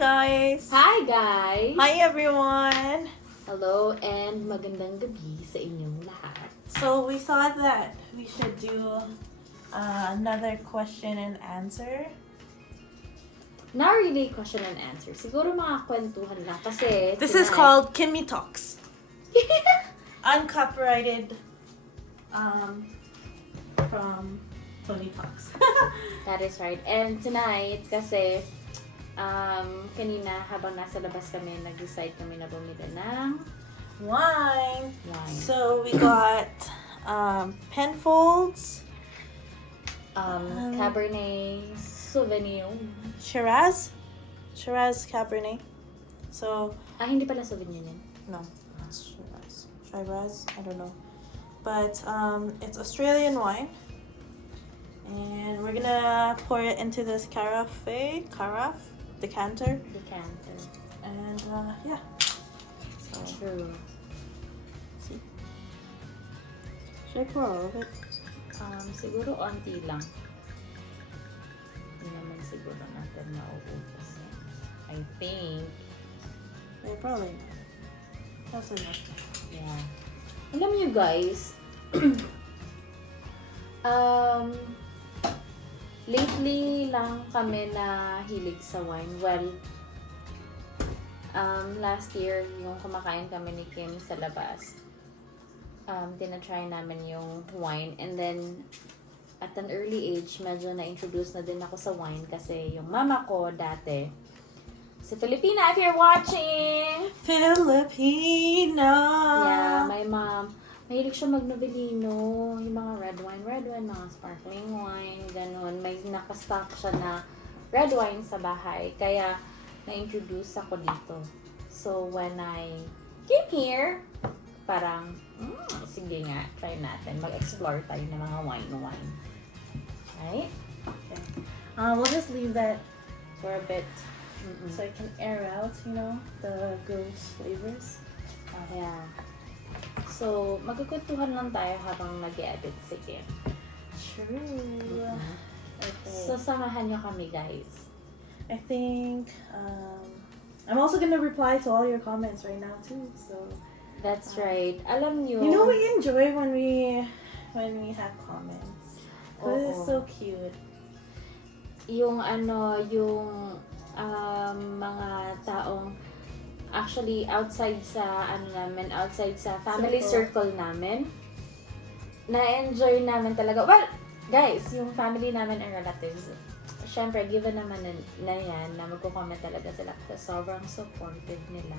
guys! Hi guys! Hi everyone! Hello and magandang gabi sa inyong lahat. So we thought that we should do another question and answer. Not really question and answer. Siguro mga kwentuhan lang kasi This is called Kimmy Talks. Uncopyrighted from Tony Talks. That is right. And tonight kasi kanina habang nasa labas kami, nag-decide kami na bumili ng wine. So we got Penfolds, Cabernet Sauvignon. Shiraz Cabernet. So hindi pala Sauvignon yun. no, it's Shiraz. I don't know, but it's Australian wine, and we're gonna pour it into this decanter, and yeah. So True. see, should I pour all of it? Siguro onti lang. Hindi naman siguro natin mauubos. I think. Yeah, probably. That's enough. Yeah. Alam niyo guys, lately lang kami na hilig sa wine. Well, last year, yung kumakain kami ni Kim sa labas, tinatry namin yung wine. And then, at an early age, medyo na-introduce na din ako sa wine kasi yung mama ko dati, si Filipina, if you're watching! Filipina! Yeah, my mom, mahilig siya mag-novelino, yung mga red wine, mga sparkling wine, ganun. May nakastock siya na red wine sa bahay. Kaya, na-introduce ako dito. So, when I came here, parang, sige nga, try natin. Mag-explore tayo ng mga wine. Right? Okay. We'll just leave that For a bit. so it can air out, the gross flavors. Yeah. So, magkukwentuhan lang tayo habang nag-edit. Sige. True. Okay. So, samahan nyo kami, guys. I think I'm also gonna reply to all your comments right now too. So That's right. Alam nyo, we enjoy when we have comments. This is so cute. yung mga taong actually outside sa family circle namin, na-enjoy namin talaga. Well, guys, yung family namin and relatives, syempre, given naman na yan, na magko-comment talaga sila kasi sobrang supportive nila.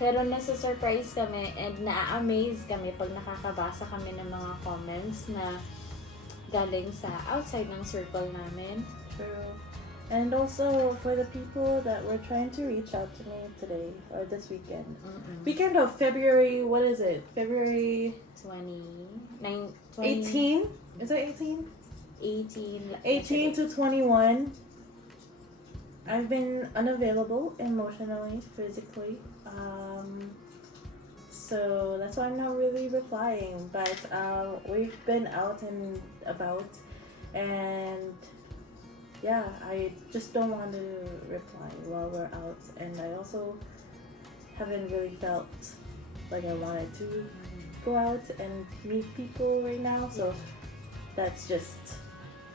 Pero nasa-surprise kami and na-amaze kami pag nakakabasa kami ng mga comments na galing sa outside ng circle namin. True. And also for the people that were trying to reach out to me today or this weekend. Weekend of February, what is it? February 18? Is it 18? 18 to 21. I've been unavailable emotionally, physically. So that's why I'm not really replying. But we've been out and about, and yeah, I just don't want to reply while we're out. And I also haven't really felt like I wanted to go out and meet people right now. So that's just,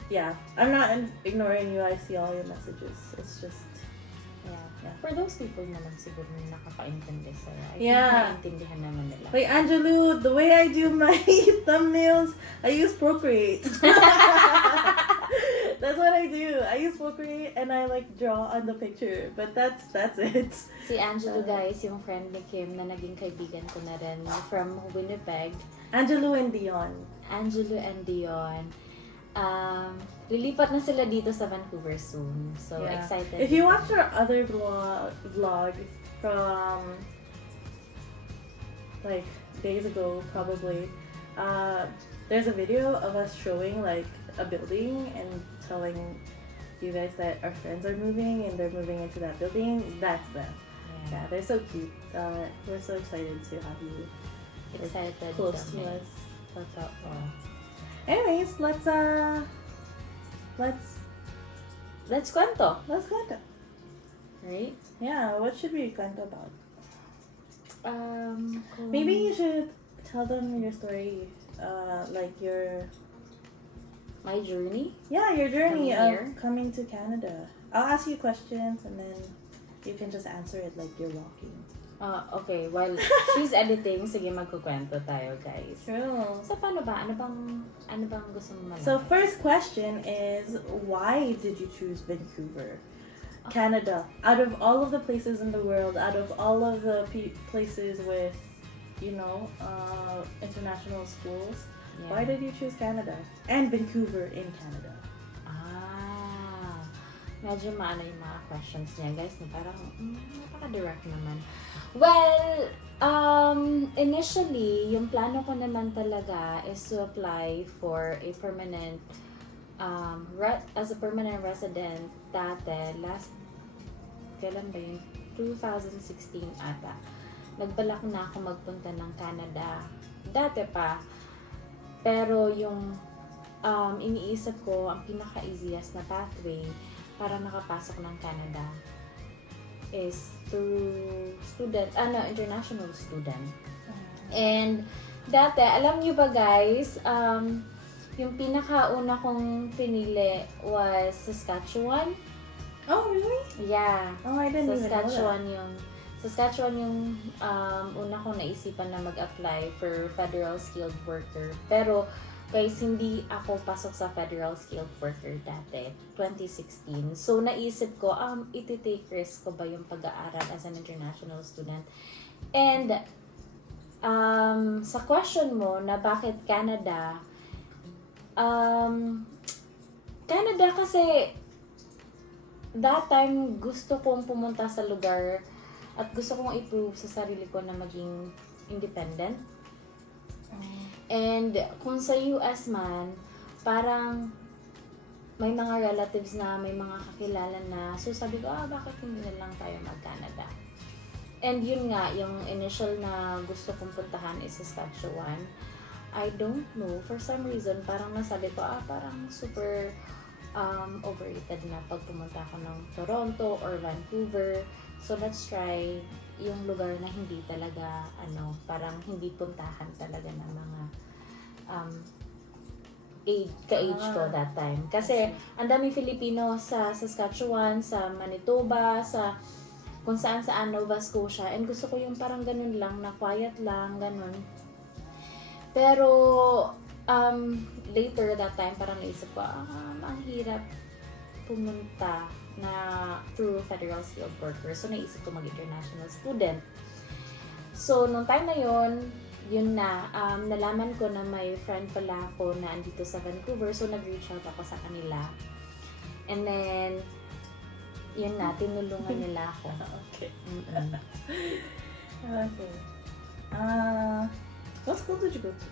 yeah, I'm not ignoring you. I see all your messages. It's just, yeah. For those people naman siguro nakakaintindi sa'yo. I Yeah. think naiintindihan naman nila. like Angelou, the way I do my thumbnails, I use Procreate. That's what I do. I use Procreate and I draw on the picture. But that's it. Si Angelo, guys, yung friend ni Kim na naging kaibigan ko na rin from Winnipeg. Angelou and Dion. Angelo and Dion. Lilipat na sila dito sa Vancouver soon. So, Yeah. excited. If you watch our other vlog from days ago, probably, there's a video of us showing a building and telling you guys that our friends are moving and they're moving into that building. That's them. Yeah, they're so cute. We're so excited to have you excited close to kami. us. Totoo. Anyways, let's Let's kwento. go. Right? Yeah, what should we kwento about? Kung- Maybe you should tell them your story, like my journey? your journey Coming of here? coming to Canada. I'll ask you questions and then you can just answer it like you're walking. Okay. While she's editing, sige, magkukwento tayo, guys. True. So, paano ba? Ano bang gusto mo malaman? So first question is, why did you choose Vancouver, Canada? Out of all of the places in the world, out of all of the places with, international schools, Yeah. why did you choose Canada and Vancouver in Canada? Medyo maano yung mga questions niya, guys. Na parang, napaka-direct naman. Well, initially, yung plano ko naman talaga is to apply for a permanent, as a permanent resident dati, kailan ba yun? 2016 ata. Nagbalak na ako magpunta ng Canada. Dati pa. Pero yung iniisip ko, ang pinaka-easiest na pathway para makapasok ng Canada is through international student. And dati, alam nyo ba guys, yung pinakauna kong pinili was Saskatchewan. Oh, really? Yeah. Oh, I didn't even know that. Saskatchewan yung una kong naisipan na mag-apply for federal skilled worker. Pero guys, hindi ako pasok sa federal skilled worker dati, 2016. So, naisip ko, iti-take risk ko ba yung pag-aaral as an international student? And, sa question mo na bakit Canada, Canada kasi, that time, gusto kong pumunta sa lugar at gusto kong i-prove sa sarili ko na maging independent. And kung sa US man, parang may mga relatives na, may mga kakilala na, so sabi ko, bakit hindi na lang tayo mag-Canada? And yun nga, yung initial na gusto kong puntahan is Saskatchewan. I don't know, for some reason, parang nasabi ko, parang super overrated na pag pumunta ako ng Toronto or Vancouver. So let's try yung lugar na hindi talaga, parang hindi puntahan talaga ng mga ka-age ko that time. Kasi ang daming Filipino sa Saskatchewan, sa Manitoba, sa kung saan Nova Scotia. And gusto ko yung parang ganun lang, na quiet lang, ganun. Pero later that time, parang naisip ko, ang hirap pumunta na through federal skilled worker. So, naisip ko mag-international student. So, nung time na yun na, nalaman ko na may friend pala ako na andito sa Vancouver. So, nag-reach out ako sa kanila. And then, yun na, tinulungan nila ako. Okay. Okay. What school did you go to?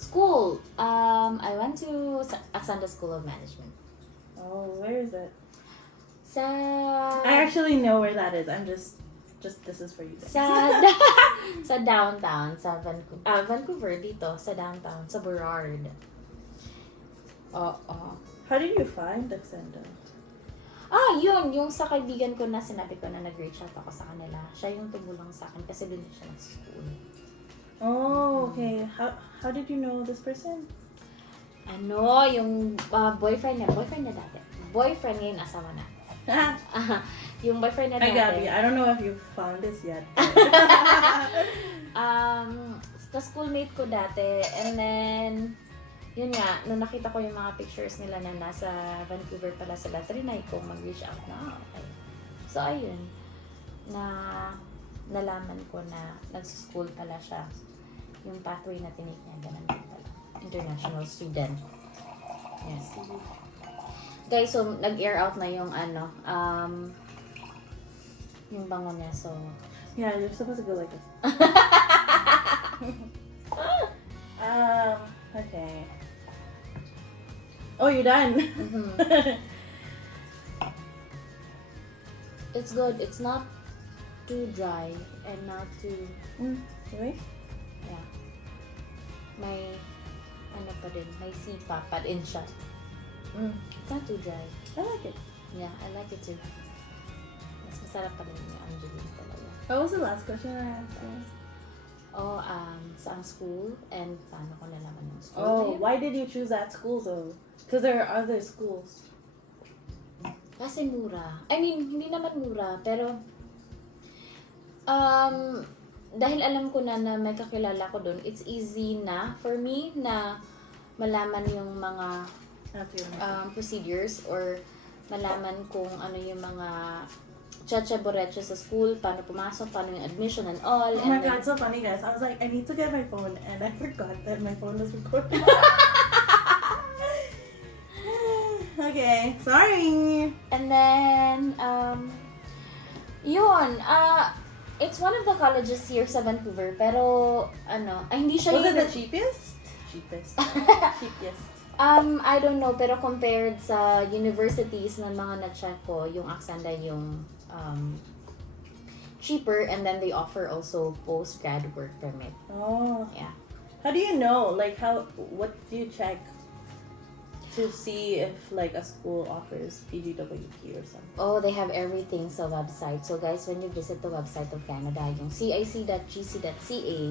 School. I went to Acsenda School of Management. Oh, where is it? Sa... I actually know where that is. I'm just this is for you guys. Sa downtown, sa Vancouver dito, sa downtown, sa Burrard. How did you find Acsenda? Yun, yung sa kaibigan ko na sinabi ko na nag-reach out ako sa kanila. Siya yung tumulong sa akin kasi dun siya nag-school. Oh, okay. How did you know this person? Yung boyfriend niya dati. Boyfriend ngayon, asawa na. Yung boyfriend niya I dati. got you. I don't know if you found this yet. Ka-schoolmate ko dati. And then, yun nga, nung nakita ko yung mga pictures nila na nasa Vancouver pala sila, trinay ko mag-reach out na. Okay. So, ayun. Nalaman ko na nag-school pala siya. Yung pathway na tinake niya, ganun din pala. International student. Yes. Guys, so nag-air out na yung yung bango niya, so... Yeah, you're supposed to go like this. Okay. Oh, you're done. Mm-hmm. It's good. It's not too dry and not too... Really? Yeah. May pa din, may sipa pa din siya. It's not too dry. I like it. Yeah, I like it too. Masarap pa rin yung Angeline talaga. What was the last question I asked? Oh, sa school and paano ko nalaman yung school. Oh, why did you choose that school though? Because there are other schools. Kasi mura. I mean, hindi naman mura, pero dahil alam ko na may kakilala ko doon, it's easy na for me na malaman yung mga procedures or malaman kung ano yung mga chacha-borecha sa school, paano pumasok, paano yung admission and all. Oh my god, so funny guys. I was like, I need to get my phone and I forgot that my phone was recording. Okay, sorry. And then, it's one of the colleges here sa Vancouver, pero, hindi siya Was it yung... the cheapest? Cheapest. I don't know, pero compared sa universities ng mga na-check ko, yung Acsenda yung cheaper, and then they offer also post-grad work permit. Oh. Yeah. How do you know? Like, what do you check to see if, like, a school offers PGWP or something? Oh, they have everything sa website. So, guys, when you visit the website of Canada, yung cic.gc.ca,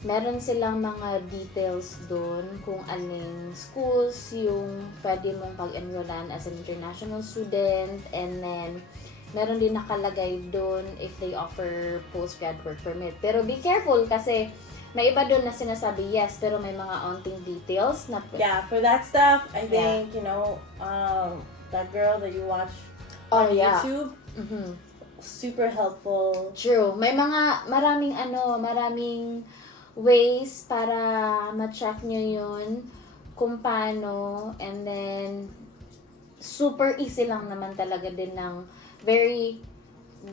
meron silang mga details doon kung aling schools yung pwede mong pag-enrollan as an international student, and then meron din nakalagay doon if they offer postgrad work permit. Pero be careful kasi may iba doon na sinasabi yes, pero may mga onting details na... Yeah, for that stuff, I think, that girl that you watch on YouTube, super helpful. True. May maraming ways para ma-check nyo yun kung paano, and then super easy lang naman talaga din ng very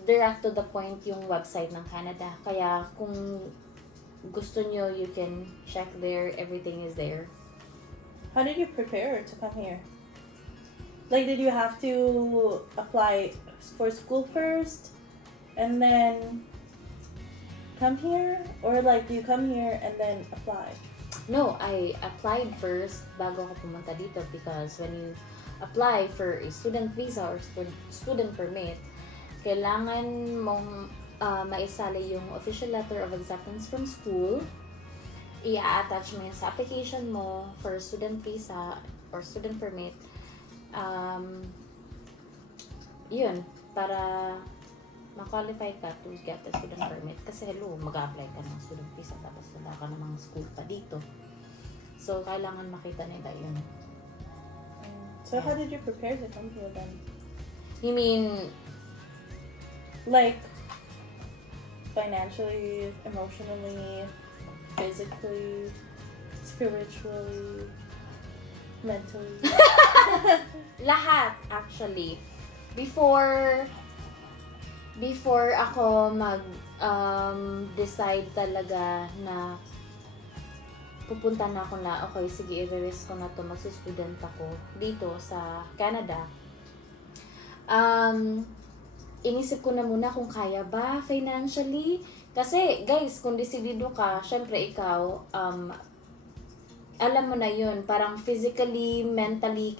direct to the point yung website ng Canada. Kaya kung gusto nyo, you can check there. Everything is there. How did you prepare to come here? Like, did you have to apply for school first and then come here? Or like, do you come here and then apply? No, I applied first bago ako pumunta dito, because when you apply for a student visa or student permit, kailangan mong maisali yung official letter of acceptance from school. I-attach mo yun sa application mo for student visa or student permit. Yun, para ma-qualify ka to get the student permit. Kasi mag-a-apply ka ng student visa tapos wala ka namang school pa dito. So, kailangan makita nila yun. So, how did you prepare to come here then? You mean, like, financially, emotionally, physically, spiritually, mentally? lahat actually. Before ako decide talaga na pupunta na ako na, okay, sige, i-risk ko na to, magsi-student ako dito sa Canada. Inisip ko na muna kung kaya ba financially. Kasi, guys, kung desidido ka, syempre ikaw, alam mo na yun, parang physically, mentally,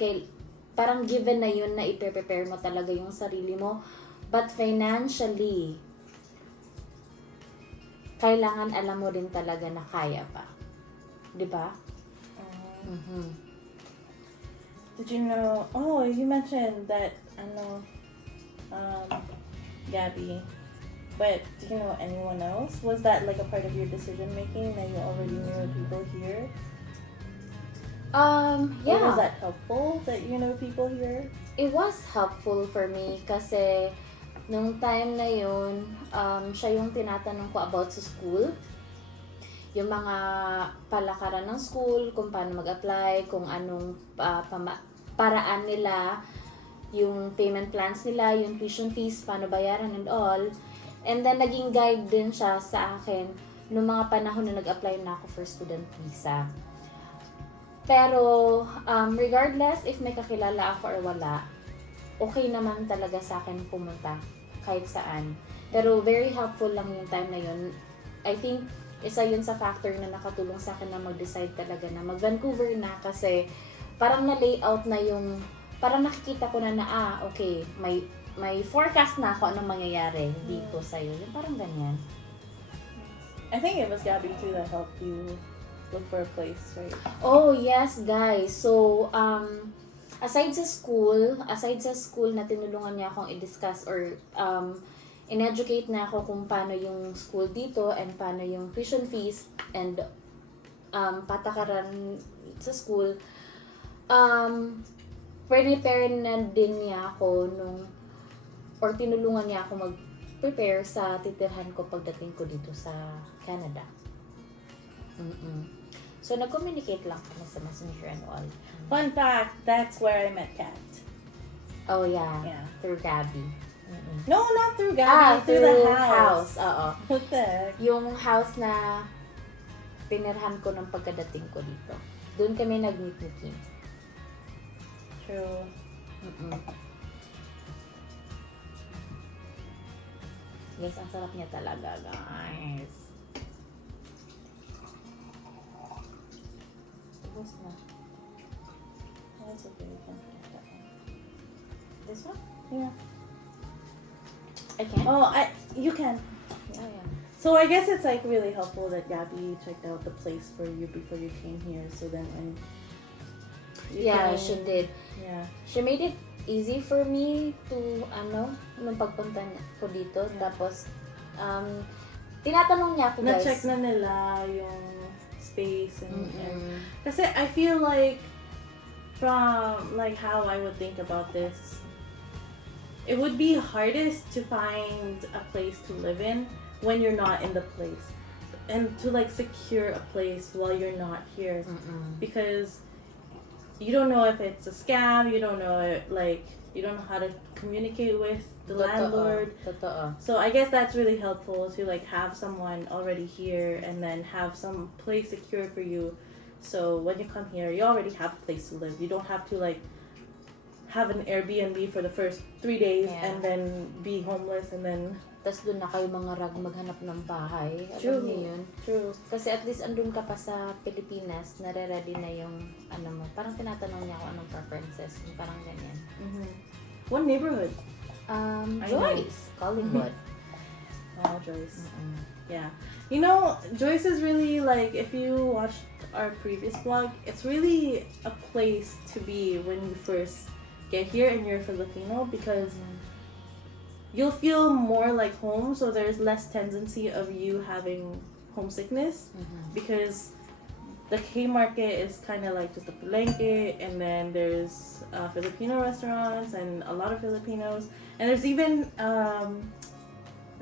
parang given na yun na i-prepare mo talaga yung sarili mo. But financially, kailangan alam mo din talaga na kaya pa. Diba? Did you know, you mentioned that, Gabby, but do you know anyone else? Was that like a part of your decision making that you already knew people here? Yeah. Or was that helpful that you know people here? It was helpful for me kasi nung time na yun, siya yung tinatanong ko about sa school. Yung mga palakaran ng school, kung paano mag-apply, kung anong paraan nila, yung payment plans nila, yung tuition fees, paano bayaran and all. And then, naging guide din siya sa akin noong mga panahon na nag-apply na ako for student visa. Pero, regardless if may kakilala ako or wala, okay naman talaga sa akin pumunta kahit saan. Pero, very helpful lang yung time na yun. I think, isa yun sa factor na nakatulong sa akin na mag-decide talaga na mag-Vancouver na kasi parang na-layout na yung parang nakikita ko na okay, may forecast na ako anong mangyayari dito sa'yo. Yung parang ganyan. I think it was Gabby too that helped you look for a place, right? Oh, yes, guys. So, aside sa school na tinulungan niya akong i-discuss or in-educate na ako kung paano yung school dito and paano yung tuition fees and patakaran sa school. Prepare na din niya ako or tinulungan niya ako mag-prepare sa titirhan ko pagdating ko dito sa Canada. So, nag-communicate lang kami sa Messenger and all. Fun fact, that's where I met Kat. Oh, yeah. Yeah. Through Gabby. No, not through Gabby. Through the house. Oo. What the heck? Yung house na pinirhan ko nung pagkadating ko dito. Doon kami nag-meet ni Kim. True. Guys, ang sarap niya talaga, guys. Tapos na. That's okay. You can get that one. This one? Yeah. I can? Oh, you can. Yeah. So I guess it's like really helpful that Gabby checked out the place for you before you came here. So then when she did. Yeah. She made it easy for me to, nung pagpunta ko dito. Yeah. Tapos, tinatanong niya ako, guys. Na-check na nila yung space and kasi I feel like from like how I would think about this, it would be hardest to find a place to live in when you're not in the place, and to like secure a place while you're not here, because you don't know if it's a scam, you don't know you don't know how to communicate with the landlord. So I guess that's really helpful to like have someone already here and then have some place secured for you. So when you come here, you already have a place to live. You don't have to like have an Airbnb for the first 3 days and then be homeless and then. Tapos doon na kayo mga maghanap ng bahay. True. Alam niyo yun? True. Kasi at least andun ka pa sa Pilipinas, nare-ready na yung mo. Parang tinatanong niya ako anong preferences. Parang ganyan. What neighborhood? Joyce. Collingwood. Oh, Joyce. Yeah. You know, Joyce is really like, if you watched our previous vlog, it's really a place to be when you first get here and you're Filipino, because you'll feel more like home, so there's less tendency of you having homesickness, because the K market is kind of like just a palengke, and then there's Filipino restaurants and a lot of Filipinos, and there's even a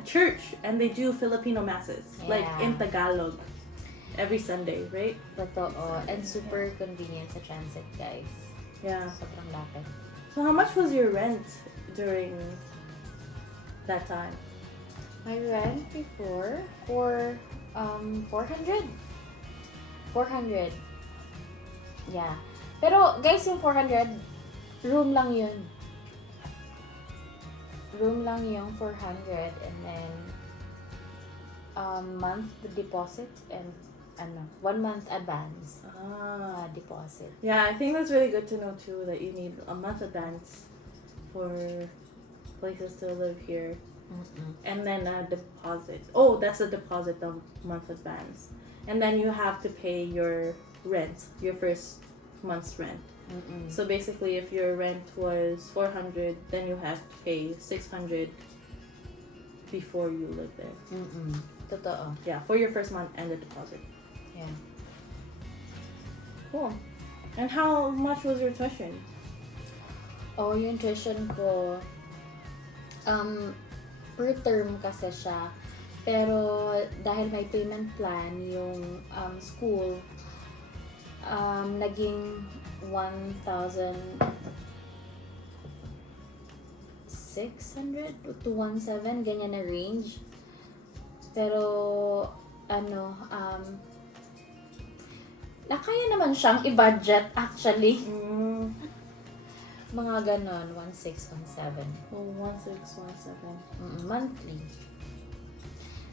church, and they do Filipino masses like in Tagalog every Sunday, right? Totoo. And super convenient sa transit, guys. Yeah. Sobrang lapit. So how much was your rent during that time? My rent before for 400. 400. Yeah. Pero guys, yung 400 room lang yun. Room lang yung 400, and then month deposit and 1 month advance deposit. Yeah, I think that's really good to know too, that you need a month advance for places to live here. And then a deposit. Oh, that's a deposit of month advance. And then you have to pay your rent, your first month's rent. So basically, if your rent was 400, then you have to pay 600 before you live there. Totoo. Yeah, for your first month and the deposit. Yeah. Cool. And how much was your tuition? Oh, yung tuition ko, per term kasi siya. Pero dahil may payment plan yung school, naging 1,600 to 1,700, ganyan na range. Pero kaya naman siyang i-budget actually. Mga ganon, 1,617. Oh, 1,617. Monthly.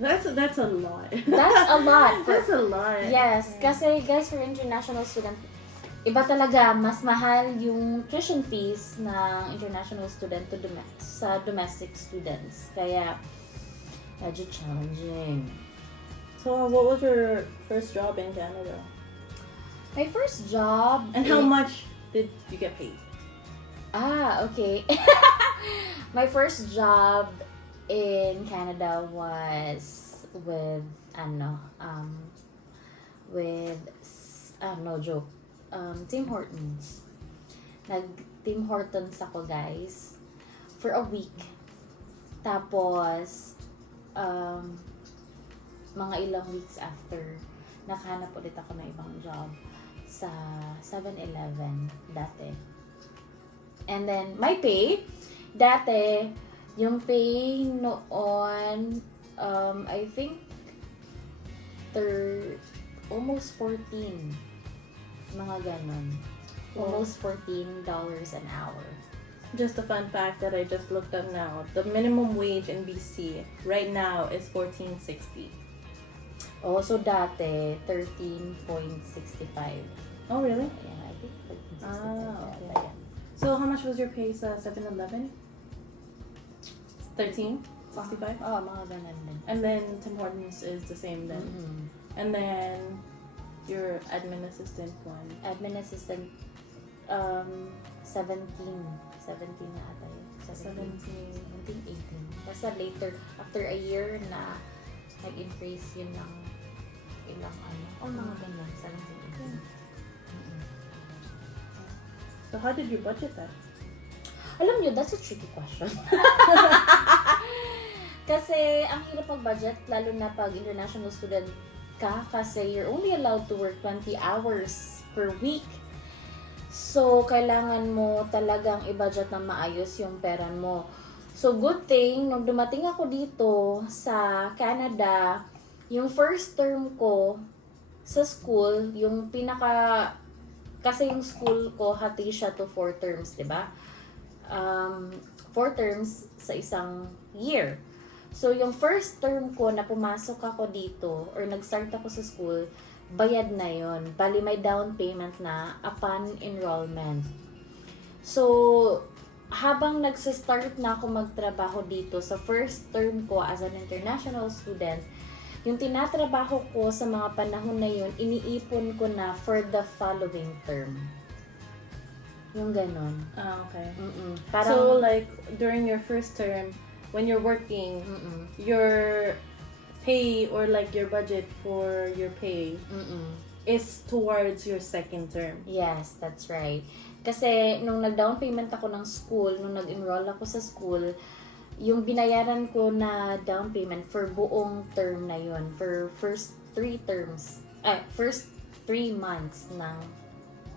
That's a lot. That's a lot. That's a lot. Yes, kasi guys, for international student, iba talaga, mas mahal yung tuition fees ng international student to sa domestic students. Kaya, medyo challenging. So, what was your first job in Canada? My first job... And how much did you get paid? Okay. My first job in Canada was with, no joke, Tim Hortons. Nag-Tim Hortons ako, guys, for a week. Tapos, mga ilang weeks after, nakahanap ulit ako ng ibang job sa 7-Eleven dati. And then, my pay, dati, yung pay noon, I think, almost 14. Mga ganon. Almost $14 an hour. Just a fun fact that I just looked up now. The minimum wage in BC right now is $14.60. Oh, so dati, 13.65. Oh, really? Yeah, I think 13.65. Okay. Yeah. So, how much was your pay sa 7-Eleven? 13.65. Oh, mga ganon din. And then Tim Hortons is the same then. Mm-hmm. And then your admin assistant one. Admin assistant, 17 na ata yun. 17, 18. Basta later, after a year na nag-increase yun ng ilang mga ganyan, 17, 18. So how did you budget that? Alam nyo, that's a tricky question. Kasi, ang hirap mag-budget, lalo na pag international student ka, kasi you're only allowed to work 20 hours per week. So, kailangan mo talagang i-budget ng maayos yung pera mo. So, good thing, nung dumating ako dito sa Canada, yung first term ko sa school, yung kasi yung school ko, hati siya to 4 terms, di ba? 4 terms sa isang year. So, yung first term ko na pumasok ako dito, or nag-start ako sa school, bayad na yon. Bali, may down payment na upon enrollment. So, habang nagsistart na ako magtrabaho dito sa first term ko as an international student, yung tinatrabaho ko sa mga panahon na yun, iniipon ko na for the following term. Yung ganon. Okay. Parang, so, like, during your first term, when you're working, your pay or like your budget for your pay is towards your second term. Yes, that's right. Kasi nung nag-down payment ako ng school, nung nag-enroll ako sa school, yung binayaran ko na down payment for buong term na yun, for first 3 months ng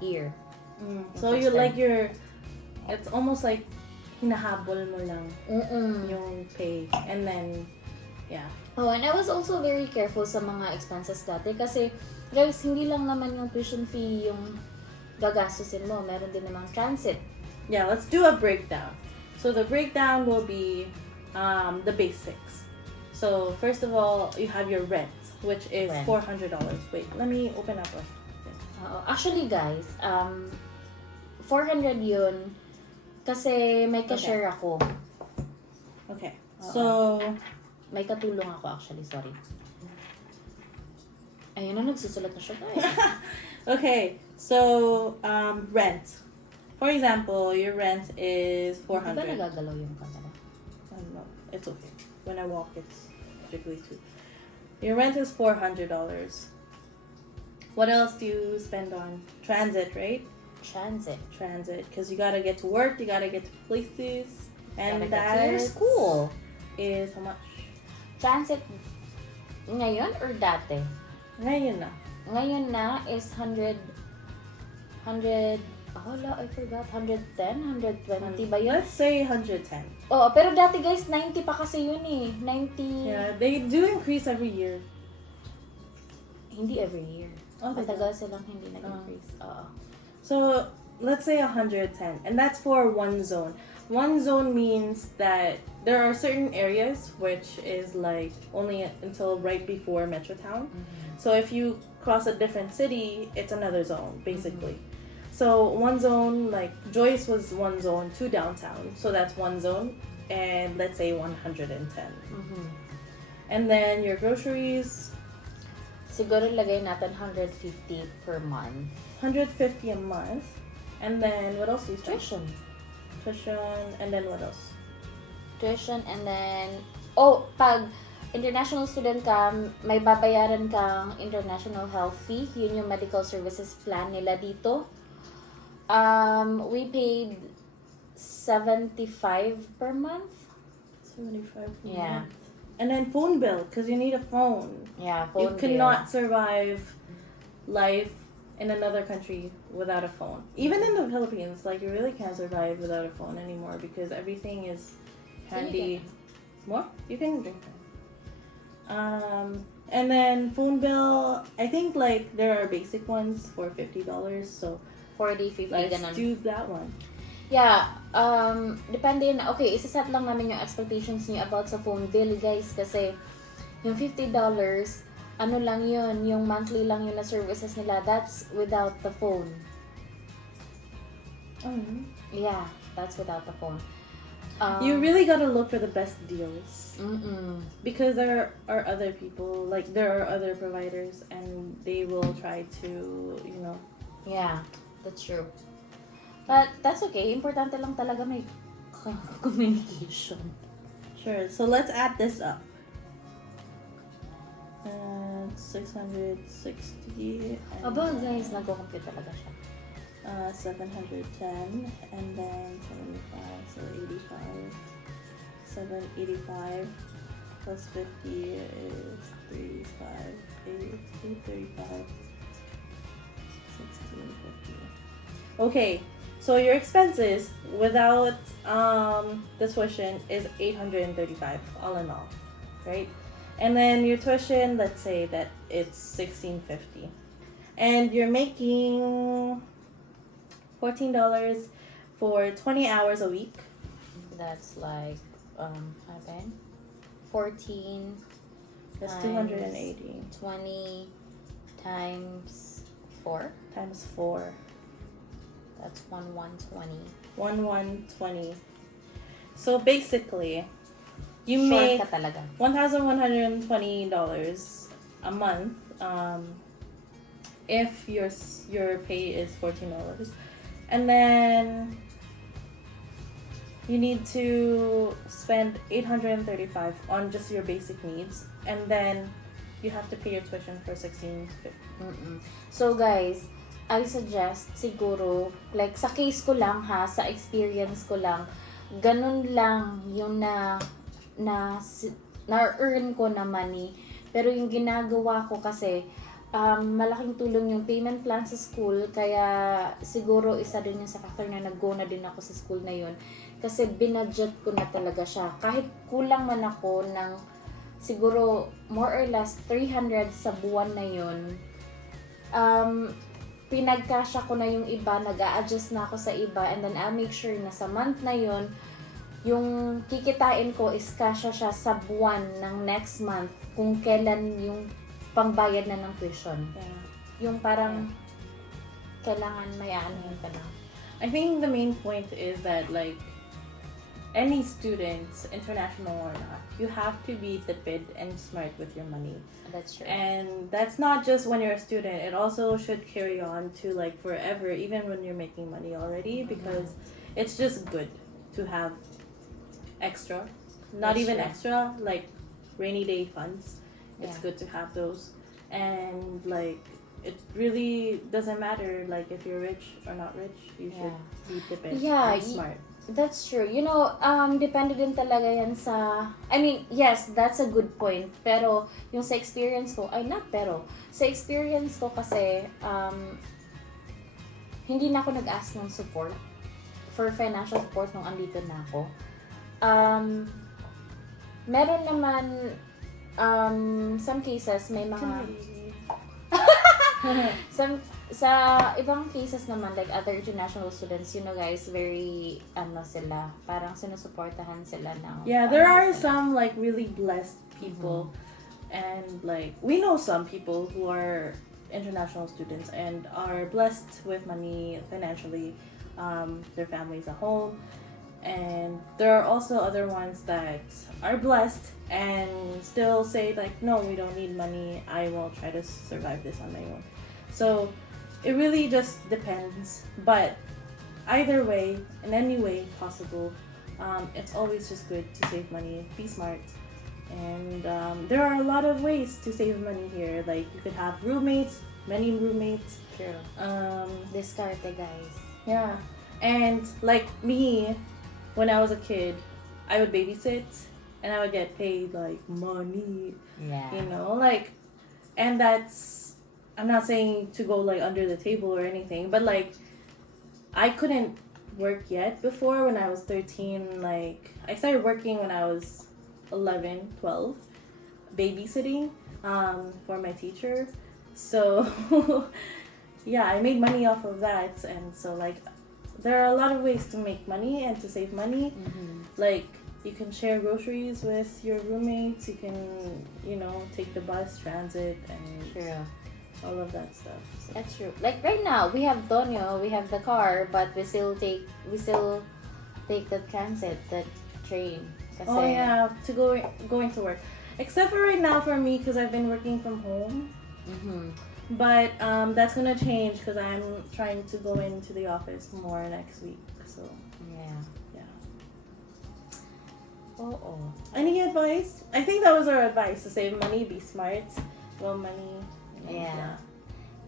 year. So you like it's almost like hinahabol mo lang yung pay. And then, yeah. Oh, and I was also very careful sa mga expenses dati kasi, guys, hindi lang naman yung tuition fee yung gagastusin mo. Meron din namang transit. Yeah, let's do a breakdown. So the breakdown will be the basics. So first of all, you have your rent, which is $400. Wait, let me open up this. Actually, guys, 400 yun kasi may ka-share ako. Okay. So, may katulong ako actually, sorry. Ayun na, nagsusulat na siya, guys. Okay, so rent. For example, your rent is $400. Di ba nagagalaw yung camera? No, it's okay. When I walk, it's jiggly too. Your rent is $400. What else do you spend on? Transit, right? Transit, because you gotta get to work, you gotta get to places, and that your school is how much? Transit ngayon or dati? Ngayon na. Ngayon na is 100, I forgot, 110, 120 ba yun? Let's say 110. Oh, pero dati guys, 90 pa kasi yun eh. 90. Yeah, they do increase every year. Hindi every year. Matagal silang hindi nag-increase. So, let's say 110, and that's for one zone. One zone means that there are certain areas which is like only until right before Metro Town. So if you cross a different city, it's another zone, basically. So one zone, like Joyce was one zone to downtown, so that's one zone, and let's say 110. Mhm. And then your groceries, Siguro lagay natin 150 per month. 150 a month. And then what else do you spend? Tuition. Tuition, and then what else? Tuition, and then, pag international student ka, may babayaran kang international health fee. Yun yung medical services plan nila dito. We paid 75 per month. 75 per Yeah. month. And then phone bill, because you need a phone. Yeah, You phone bill. cannot survive life in another country without a phone. Even in the Philippines, like you really can't survive without a phone anymore because everything is handy. More? You can drink that. And then phone bill, I think like there are basic ones for $50, so 40, 50, let's ganun. do that one. Yeah, depende na. Okay, isaset lang namin yung expectations niyo about sa phone bill, guys. Kasi yung $50, ano lang yun, yung monthly lang yun na services nila. That's without the phone. Yeah, that's without the phone. You really gotta look for the best deals. Mm-mm. Because there are other people, like there are other providers, and they will try to, you know. Yeah, that's true. But that's okay. Importante lang talaga may communication. Sure. So let's add this up. 660. Aba, guys, nagko-compute talaga siya. 710, and then 75, so 85. 785 plus 50 is 35. 835. 1650. Okay. So your expenses without the tuition is $835 all in all, right? And then your tuition, let's say that it's $1650, and you're making $14 for 20 hours a week. That's like 14. That's times 280 20 times 4. times 4. That's 120. 120. So basically, you Short make ka talaga. $1,120 a month if your pay is $14, and then you need to spend $835 on just your basic needs, and then you have to pay your tuition for $1650. So guys, I suggest siguro, like sa case ko lang ha, sa experience ko lang, ganun lang yung na-earn ko na money. Pero yung ginagawa ko kasi, malaking tulong yung payment plan sa school, kaya siguro isa din yung sa factor na nag-go na din ako sa school na yun. Kasi binudget ko na talaga siya. Kahit kulang man ako ng siguro more or less 300 sa buwan na yun, pinagkasya ko na yung iba, nag-a-adjust na ako sa iba, and then I'll make sure na sa month na yun, yung kikitain ko is kasya siya sa buwan ng next month kung kailan yung pangbayad na ng tuition. Yeah. Yung parang kailangan may aanhin ka lang. I think the main point is that like any students, international or not, you have to be tipid and smart with your money. That's true. And that's not just when you're a student. It also should carry on to like forever, even when you're making money already, because it's just good to have extra. Not That's even true. extra, like rainy day funds. It's Yeah. good to have those. And like it really doesn't matter like if you're rich or not rich. You should be tipid Yeah, and smart. That's true. You know, depende din talaga yan sa, I mean, yes, that's a good point. Pero, yung sa experience ko, sa experience ko kasi, hindi na ako nag-ask ng support for financial support nung andito na ako. Meron naman, some cases, may mga, sa ibang cases naman, like other international students, you know guys, very, sila, parang sinusuportahan sila ng... Yeah, there are some like really blessed people, and like we know some people who are international students and are blessed with money financially. Their families at home. And there are also other ones that are blessed and still say like, no, we don't need money. I will try to survive this on my own. So it really just depends. But either way, in any way possible, it's always just good to save money, be smart. And there are a lot of ways to save money here. Like you could have roommates, many roommates. True. Discarte, guys. Yeah. And like me, when I was a kid, I would babysit and I would get paid like money. Yeah. You know, like, and that's, I'm not saying to go like under the table or anything, but like, I couldn't work yet before when I was 13. Like, I started working when I was 11, 12, babysitting for my teacher. So, yeah, I made money off of that. And so, like, there are a lot of ways to make money and to save money. Mm-hmm. Like, you can share groceries with your roommates. You can, you know, take the bus, transit, and True. all of that stuff. So. That's true. Like right now, we have Tonyo, we have the car, but we still take the transit, the train. Kasi, Oh yeah, to going to work. Except for right now for me, because I've been working from home. Mm-hmm. But that's gonna change because I'm trying to go into the office more next week. So Yeah. Oh. Any advice? I think that was our advice: to save money, be smart, well money. Yeah.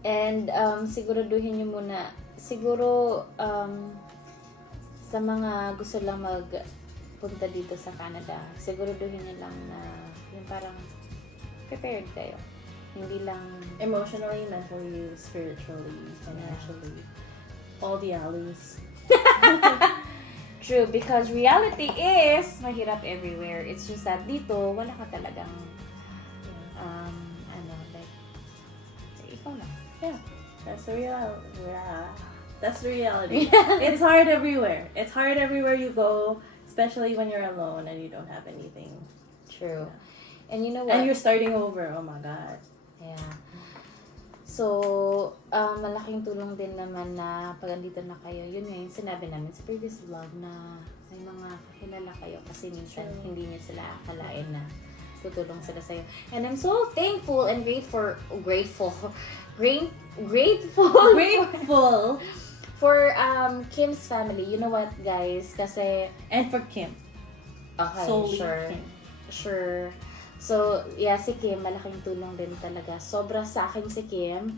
And siguraduhin nyo muna, siguro sa mga gusto lang magpunta dito sa Canada, siguraduhin nyo lang na yung parang prepared kayo. Hindi lang Emotionally, mentally, spiritually, financially, all the alleys. True, because reality is mahirap everywhere. It's just that dito wala ka talagang like ikaw lang. Yeah, that's the reality. Yeah. That's the reality. It's hard everywhere. It's hard everywhere you go, especially when you're alone and you don't have anything. True. And you know what? And you're starting over. Oh my God. Yeah. So, malaking tulong din naman na pag andito na kayo. Yun nga yung sinabi namin sa previous vlog na may mga kakilala kayo kasi minsan hindi niyo sila akalain na tutulong sila sa'yo. And I'm so thankful and grateful for Kim's family. You know what, guys? Kasi And for Kim. okay, Solely sure. Kim. Sure. So, yeah, si Kim, malaking tulong din talaga. Sobra sa akin si Kim.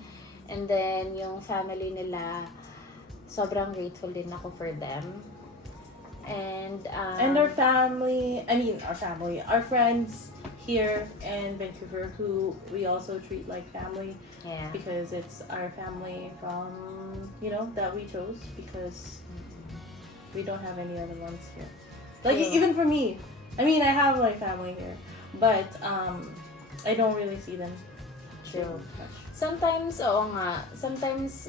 And then, yung family nila, sobrang grateful din ako for them. And our family, our friends here in Vancouver who we also treat like family. yeah. Because it's our family from, that we chose because we don't have any other ones here. Like, Yeah. even for me, I have like family here, but I don't really see them too much. Sometimes, oo nga. Sometimes,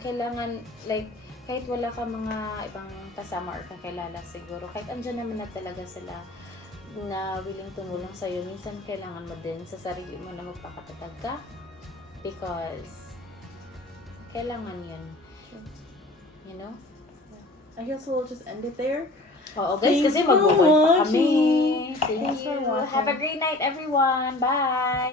kailangan, like, kahit wala ka mga ibang kasama or kakilala siguro, kahit andyan naman na talaga sila na willing tumulong sa'yo, minsan kailangan mo din sa sarili mo na magpakatatag ka because kailangan yun. You know? I guess we'll just end it there. Oo, guys, Thanks kasi for mag-board pa kami. watching. Thank Thanks you. for watching. Have a great night, everyone. Bye!